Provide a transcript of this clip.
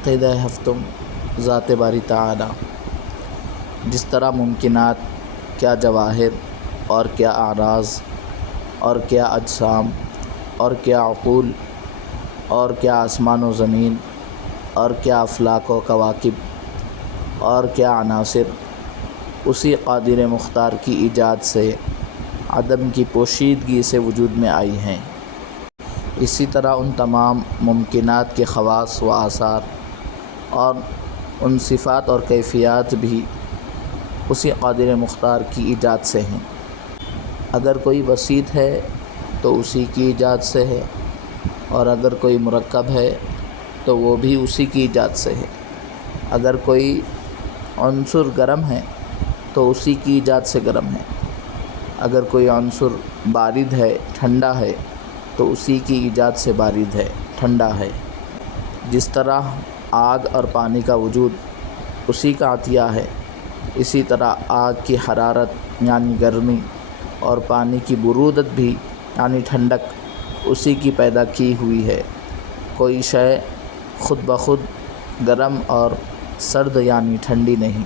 عقیدہ ہفتم ذات باری تعالی، جس طرح ممکنات کیا جواہر اور کیا اعراض اور کیا اجسام اور کیا عقول اور کیا آسمان و زمین اور کیا افلاک و کواکب اور کیا عناصر اسی قادر مختار کی ایجاد سے عدم کی پوشیدگی سے وجود میں آئی ہیں، اسی طرح ان تمام ممکنات کے خواص و آثار اور ان صفات اور کیفیات بھی اسی قادر مختار کی ایجاد سے ہیں۔ اگر کوئی بسیط ہے تو اسی کی ایجاد سے ہے، اور اگر کوئی مرکب ہے تو وہ بھی اسی کی ایجاد سے ہے۔ اگر کوئی عنصر گرم ہے تو اسی کی ایجاد سے گرم ہے، اگر کوئی عنصر بارد ہے، ٹھنڈا ہے، تو اسی کی ایجاد سے بارد ہے، ٹھنڈا ہے۔ جس طرح آگ اور پانی کا وجود اسی کا عطیہ ہے، اسی طرح آگ کی حرارت یعنی گرمی اور پانی کی برودت بھی یعنی ٹھنڈک اسی کی پیدا کی ہوئی ہے۔ کوئی شے خود بخود گرم اور سرد یعنی ٹھنڈی نہیں۔